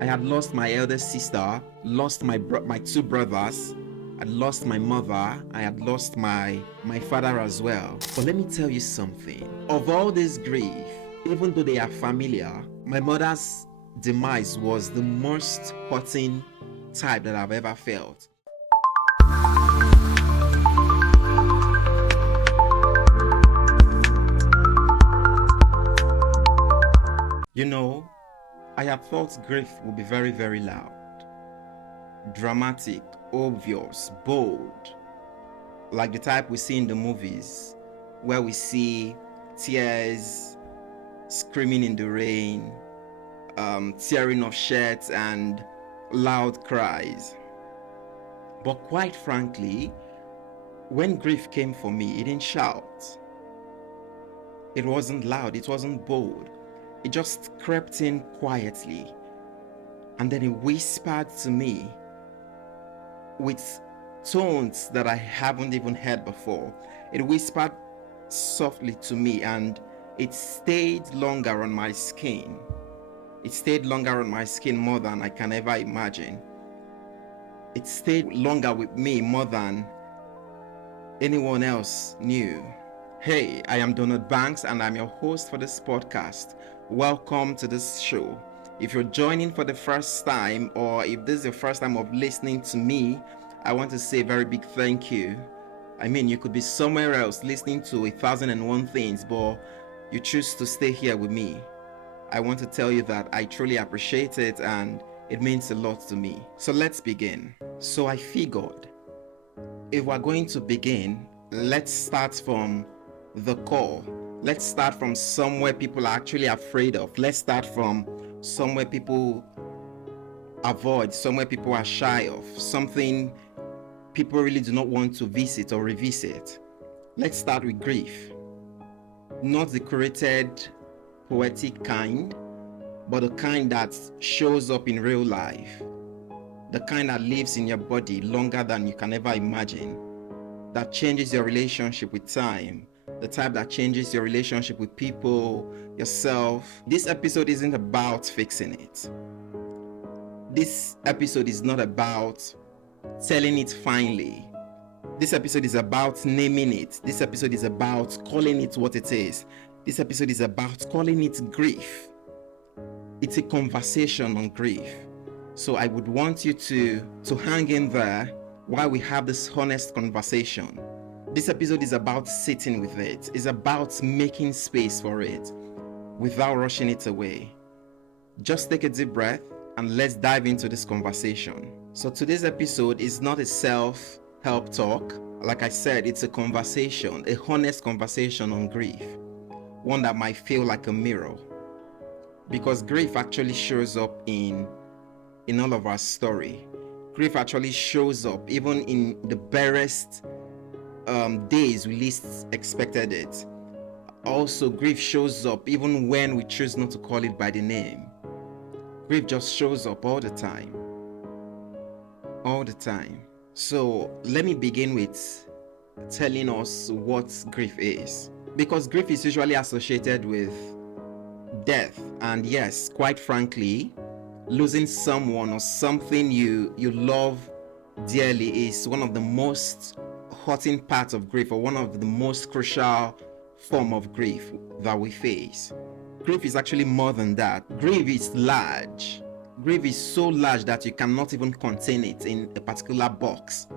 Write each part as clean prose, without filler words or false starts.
I had lost my eldest sister, lost my two brothers, I lost my mother, I had lost my father as well. But let me tell you something. Of all this grief, even though they are familiar, my mother's demise was the most hurting type that I've ever felt. You know, I had thought grief would be very, very loud, dramatic, obvious, bold, like the type we see in the movies, where we see tears, screaming in the rain, tearing of shirts, and loud cries. But quite frankly, when grief came for me, it didn't shout. It wasn't loud, it wasn't bold. It just crept in quietly, and then it whispered to me with tones that I haven't even heard before. It whispered softly to me, and it stayed longer on my skin. It stayed longer on my skin more than I can ever imagine. It stayed longer with me more than anyone else knew. Hey, I am Donald Banks and I'm your host for this podcast. Welcome to this show. If you're joining for the first time, or if this is your first time of listening to me, I want to say a very big thank you. I mean, you could be somewhere else listening to 1001 things, but you choose to stay here with me. I want to tell you that I truly appreciate it and it means a lot to me. So let's begin. So I figured, if we're going to begin, let's start from the core. Let's start from somewhere people are actually afraid of. Let's start from somewhere people avoid, somewhere people are shy of, something people really do not want to visit or revisit. Let's start with grief. Not the curated, poetic kind, but the kind that shows up in real life. The kind that lives in your body longer than you can ever imagine. That changes your relationship with time. The type that changes your relationship with people, yourself. This episode isn't about fixing it. This episode is not about telling it finally. This episode is about naming it. This episode is about calling it what it is. This episode is about calling it grief. It's a conversation on grief. So I would want you to hang in there while we have this honest conversation. This episode is about sitting with it. It's about making space for it without rushing it away. Just take a deep breath and let's dive into this conversation. So today's episode is not a self-help talk. Like I said, it's a conversation, a honest conversation on grief. One that might feel like a mirror. Because grief actually shows up in all of our story. Grief actually shows up even in the barest days we least expected it. Also, grief shows up even when we choose not to call it by the name. Grief just shows up all the time. All the time. So let me begin with telling us what grief is. Because grief is usually associated with death. And yes, quite frankly, losing someone or something you love dearly is one of the most hurting parts of grief, or one of the most crucial form of grief that we face. Grief is actually more than that. Grief is large. Grief is so large that you cannot even contain it in a particular box.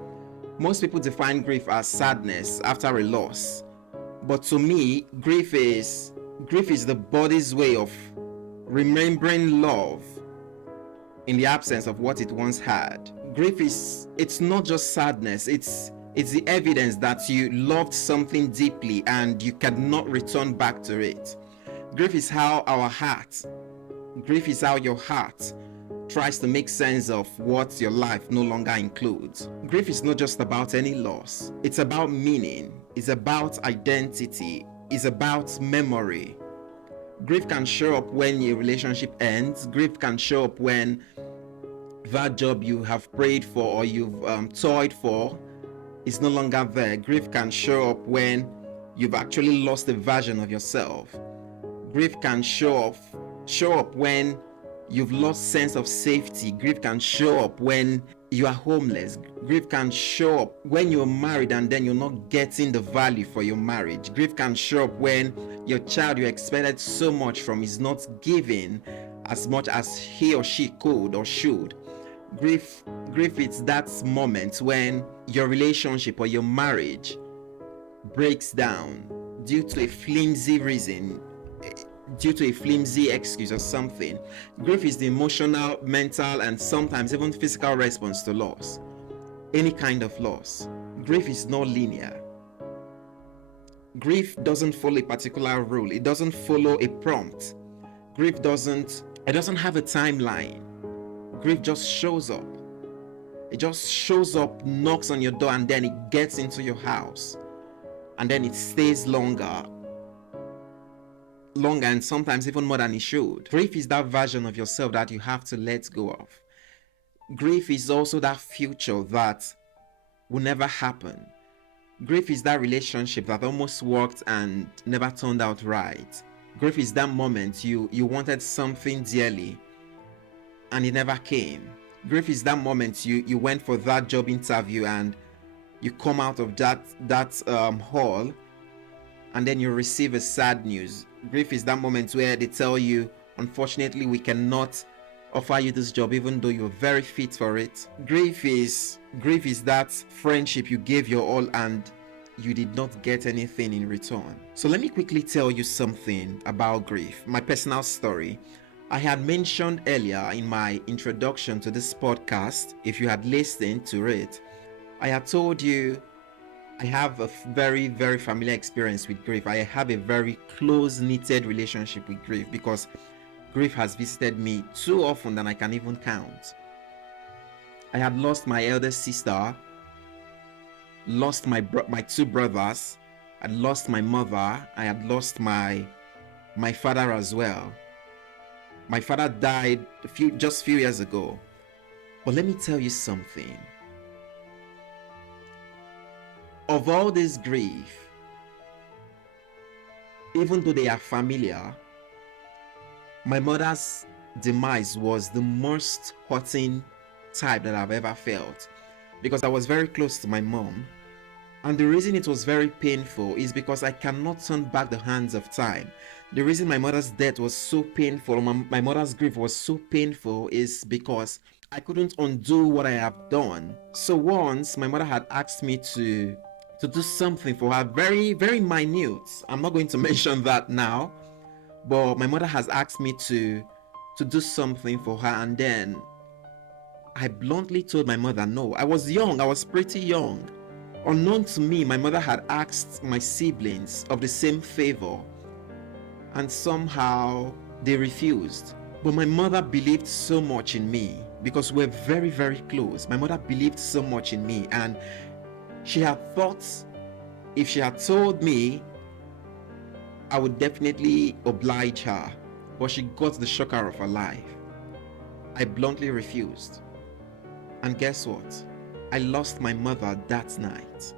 Most people define grief as sadness after a loss. But to me, grief is the body's way of remembering love in the absence of what it once had. Grief it's not just sadness, it's the evidence that you loved something deeply and you cannot return back to it. Grief is how your heart tries to make sense of what your life no longer includes. Grief is not just about any loss. It's about meaning. It's about identity. It's about memory. Grief can show up when your relationship ends. Grief can show up when that job you have prayed for or you've toiled for is no longer there. Grief can show up when you've actually lost a version of yourself. Grief can show up when You've lost sense of safety. Grief can show up when you are homeless. Grief can show up when you're married and then you're not getting the value for your marriage. Grief can show up when your child you expected so much from is not giving as much as he or she could or should. Grief is that moment when your relationship or your marriage breaks down due to a flimsy reason, due to a flimsy excuse or something. Grief is the emotional, mental, and sometimes even physical response to loss. Any kind of loss. Grief is not linear. Grief doesn't follow a particular rule. It doesn't follow a prompt. Grief doesn't have a timeline. Grief just shows up. It just shows up, knocks on your door, and then it gets into your house. And then it stays longer, and sometimes even more than it should. Grief is that version of yourself that you have to let go of. Grief is also that future that will never happen. Grief is that relationship that almost worked and never turned out right. Grief is that moment you wanted something dearly and it never came. Grief is that moment you went for that job interview and you come out of that hall and then you receive a sad news. Grief is that moment where they tell you, unfortunately, we cannot offer you this job even though you're very fit for it. Grief is that friendship you gave your all and you did not get anything in return. So let me quickly tell you something about grief, my personal story. I had mentioned earlier in my introduction to this podcast, if you had listened to it, I had told you I have a very, very familiar experience with grief. I have a very close-knitted relationship with grief because grief has visited me too often than I can even count. I had lost my eldest sister, lost my two brothers, I lost my mother, I had lost my father as well. My father died just a few years ago. But let me tell you something. Of all this grief, even though they are familiar, my mother's demise was the most hurting type that I've ever felt because I was very close to my mom. And the reason it was very painful is because I cannot turn back the hands of time. The reason my mother's death was so painful, my mother's grief was so painful is because I couldn't undo what I have done. So once my mother had asked me to do something for her, very, very minute. I'm not going to mention that now, but my mother has asked me to do something for her, and then I bluntly told my mother no. I was young, I was pretty young. Unknown to me, my mother had asked my siblings of the same favor, and somehow they refused. But my mother believed so much in me because we're very, very close. My mother believed so much in me, and she had thought if she had told me, I would definitely oblige her. But she got the shocker of her life. I bluntly refused. And guess what? I lost my mother that night.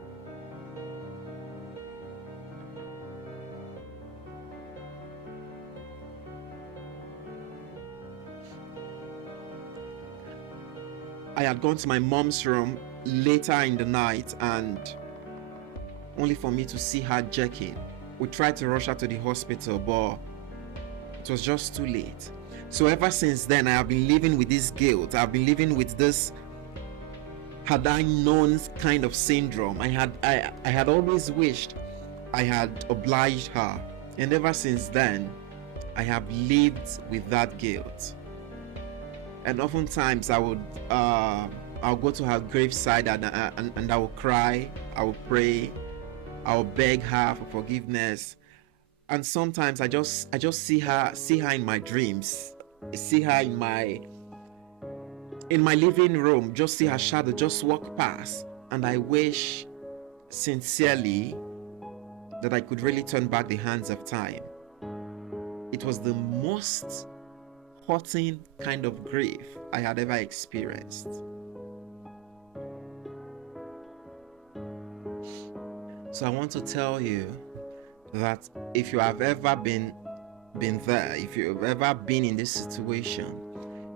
I had gone to my mom's room later in the night and only for me to see her jerking. We tried to rush her to the hospital, but it was just too late. So ever since then, I have been living with this guilt. I've been living with this had I known kind of syndrome. I had always wished I had obliged her, and ever since then I have lived with that guilt. And oftentimes I'll go to her graveside and I will cry, I will pray, I will beg her for forgiveness. And sometimes I just see her in my dreams, see her in my living room, just see her shadow just walk past, and I wish sincerely that I could really turn back the hands of time. It was the most hurting kind of grief I had ever experienced. So I want to tell you that if you have ever been there, if you've ever been in this situation,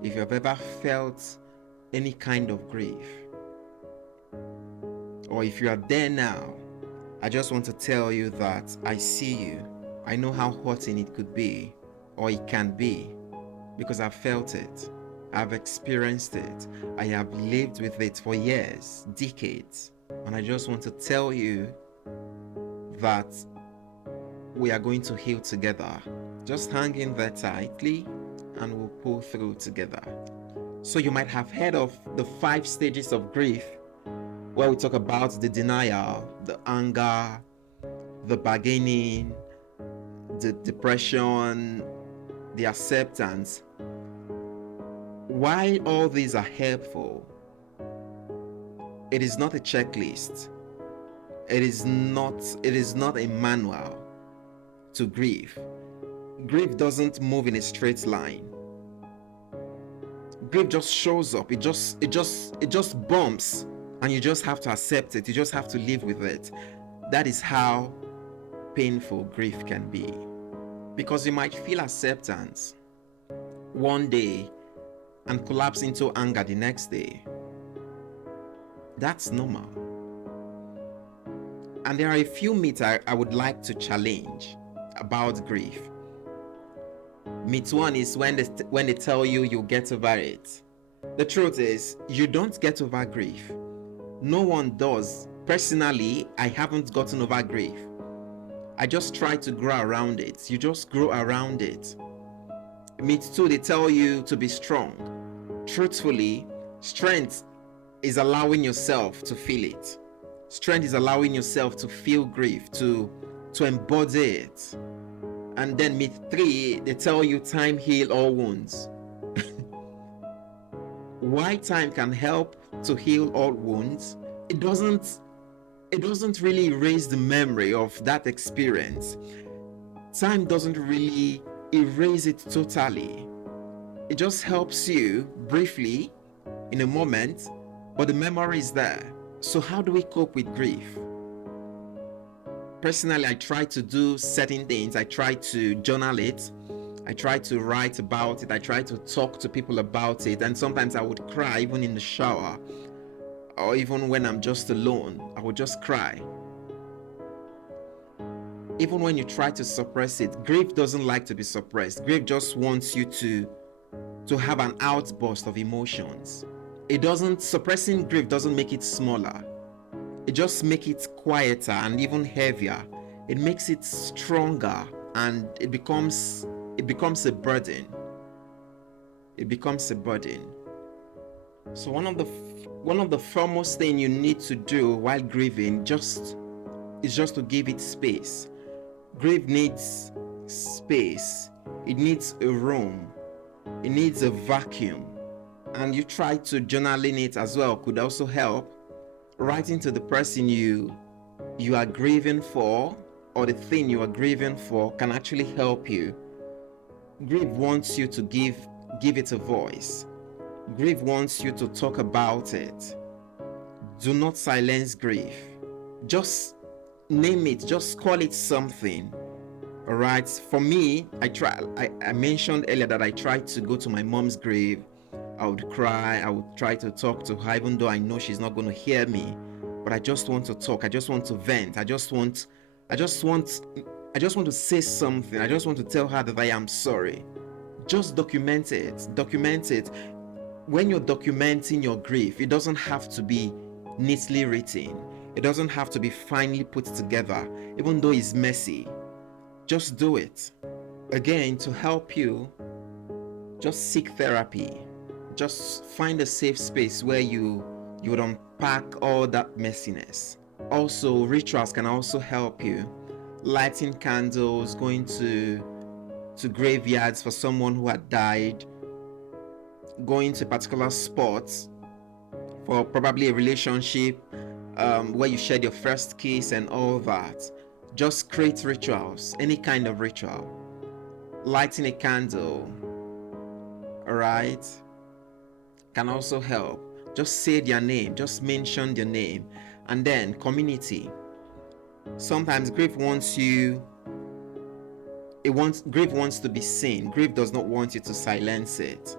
if you've ever felt any kind of grief, or if you are there now, I just want to tell you that I see you. I know how hurting it could be, or it can be, because I've felt it. I've experienced it. I have lived with it for years, decades. And I just want to tell you that we are going to heal together. Just hang in there tightly and we'll pull through together. So you might have heard of the 5 stages of grief, where we talk about the denial, the anger, the bargaining, the depression, the acceptance. Why all these are helpful, it is not a checklist. It is not a manual to grief. Grief doesn't move in a straight line. Grief just shows up. It just bumps, and you just have to accept it. You just have to live with it. That is how painful grief can be. Because you might feel acceptance one day and collapse into anger the next day. That's normal. And there are a few myths I would like to challenge about grief. Myth 1 is when they tell you you'll get over it. The truth is, you don't get over grief. No one does. Personally, I haven't gotten over grief. I just try to grow around it. You just grow around it. Myth 2, they tell you to be strong. Truthfully, strength is allowing yourself to feel it. Strength is allowing yourself to feel grief, to embody it. And then myth 3, they tell you time heals all wounds. Why time can help to heal all wounds? It doesn't really erase the memory of that experience. Time doesn't really erase it totally. It just helps you briefly in a moment, but the memory is there. So how do we cope with grief? Personally, I try to do certain things. I try to journal it. I try to write about it. I try to talk to people about it. And sometimes I would cry even in the shower, or even when I'm just alone, I would just cry. Even when you try to suppress it, grief doesn't like to be suppressed. Grief just wants you to have an outburst of emotions. Suppressing grief doesn't make it smaller. It just makes it quieter and even heavier. It makes it stronger, and it becomes a burden. It becomes a burden. So one of the foremost thing you need to do while grieving is just to give it space. Grief needs space. It needs a room. It needs a vacuum. And you try to journaling it as well could also help. Writing to the person you are grieving for, or the thing you are grieving for, can actually help you. Grief wants you to give it a voice. Grief wants you to talk about it. Do not silence grief. Just name it. Just call it something. All right. For me, I mentioned earlier that I tried to go to my mom's grave. I would cry. I would try to talk to her, even though I know she's not going to hear me. But I just want to talk. I just want to vent. I just want to say something. I just want to tell her that I am sorry. Just document it. Document it. When you're documenting your grief, it doesn't have to be neatly written. It doesn't have to be finely put together, even though it's messy. Just do it. Again, to help you, just seek therapy. Just find a safe space where you would unpack all that messiness. Also, rituals can also help you. Lighting candles, going to graveyards for someone who had died, going to particular spots for probably a relationship where you shared your first kiss and all that. Just create rituals, any kind of ritual. Lighting a candle, all right, can also help. Just say their name, just mention their name. And then community. Sometimes grief wants to be seen. Grief does not want you to silence it.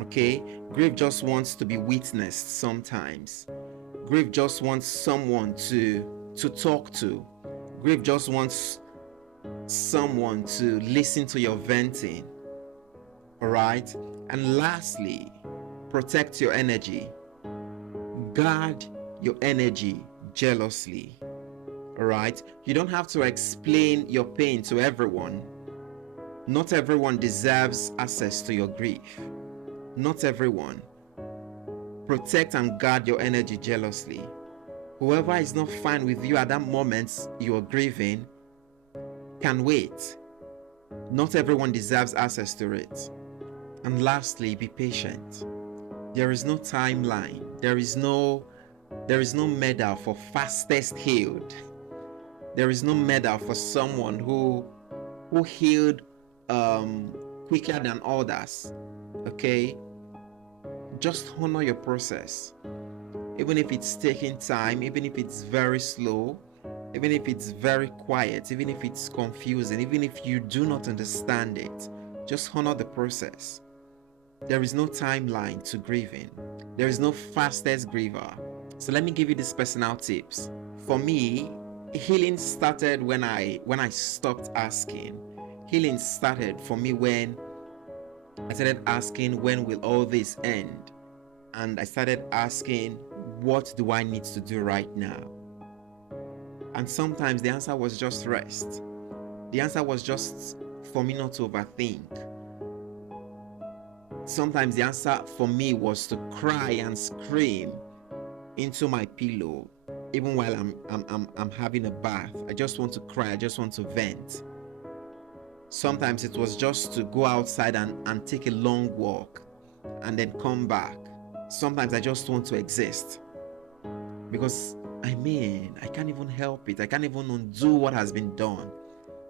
Okay? Grief just wants to be witnessed sometimes. Grief just wants someone to talk to. Grief just wants someone to listen to your venting. All right? And lastly, protect your energy. Guard your energy jealously. All right? You don't have to explain your pain to everyone. Not everyone deserves access to your grief. Not everyone. Protect and guard your energy jealously. Whoever is not fine with you at that moment you are grieving can wait. Not everyone deserves access to it. And lastly, be patient. There is no timeline. There is no medal for fastest healed. There is no medal for someone who healed quicker than others. Okay? Just honor your process. Even if it's taking time, even if it's very slow, even if it's very quiet, even if it's confusing, even if you do not understand it, just honor the process. There is no timeline to grieving. There is no fastest griever. So let me give you these personal tips. For me, healing started when I stopped asking. Healing started for me when I started asking, when will all this end? And I started asking, what do I need to do right now? And sometimes the answer was just rest. The answer was just for me not to overthink. Sometimes the answer for me was to cry and scream into my pillow, even while I'm having a bath. I just want to cry. I just want to vent. Sometimes it was just to go outside and take a long walk and then come back. Sometimes I just want to exist because I can't even help it. I can't even undo what has been done.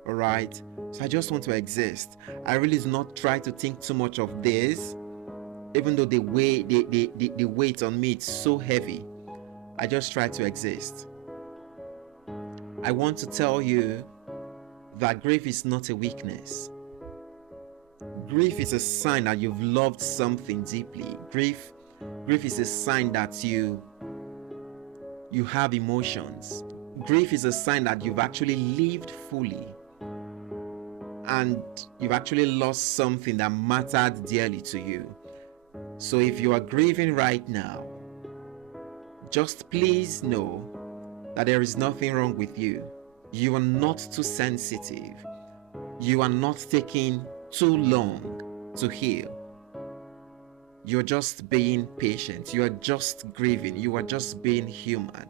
All right. So I just want to exist. I really do not try to think too much of this, even though the weight on me is so heavy. I just try to exist. I want to tell you that grief is not a weakness. Grief is a sign that you've loved something deeply. Grief is a sign that you have emotions. Grief is a sign that you've actually lived fully and you've actually lost something that mattered dearly to you. So if you are grieving right now, just please know that there is nothing wrong with you. You are not too sensitive. You are not taking too long to heal. You're just being patient. You are just grieving. You are just being human.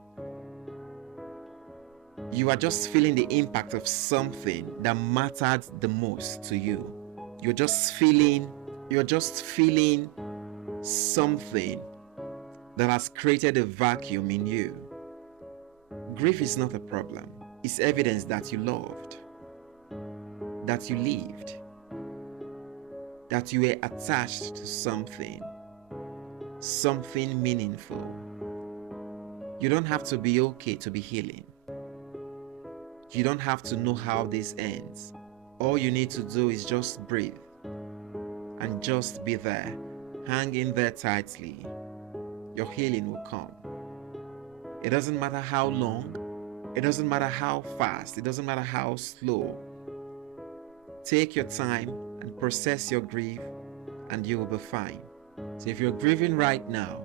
You are just feeling the impact of something that mattered the most to you. You're just feeling something that has created a vacuum in you. Grief is not a problem. It's evidence that you loved, that you lived, that you were attached to something meaningful. You don't have to be okay to be healing. You don't have to know how this ends. All you need to do is just breathe and just be there. Hang in there tightly. Your healing will come. It doesn't matter how long, it doesn't matter how fast, it doesn't matter how slow. Take your time and process your grief and you will be fine. So if you're grieving right now,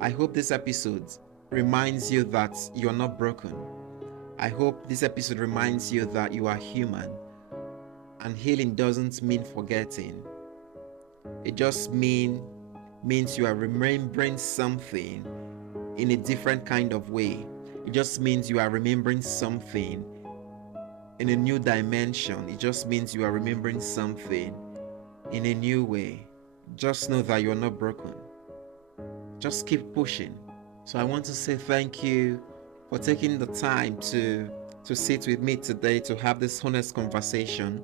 I hope this episode reminds you that you're not broken. I hope this episode reminds you that you are human and healing doesn't mean forgetting. It just means you are remembering something in a different kind of way. It just means you are remembering something in a new dimension. It just means you are remembering something in a new way. Just know that you're not broken. Just keep pushing. So I want to say thank you for taking the time to sit with me today to have this honest conversation.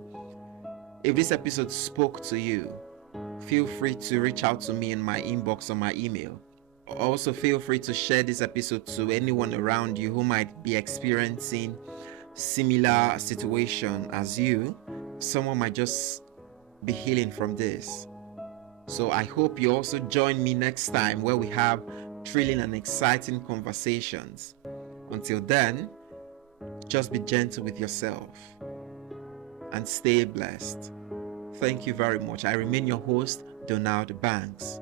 If this episode spoke to you, feel free to reach out to me in my inbox or my email. Also, feel free to share this episode to anyone around you who might be experiencing similar situation as you. Someone might just be healing from this. So I hope you also join me next time where we have thrilling and exciting conversations. Until then, just be gentle with yourself and stay blessed. Thank you very much. I remain your host, Donald Banks.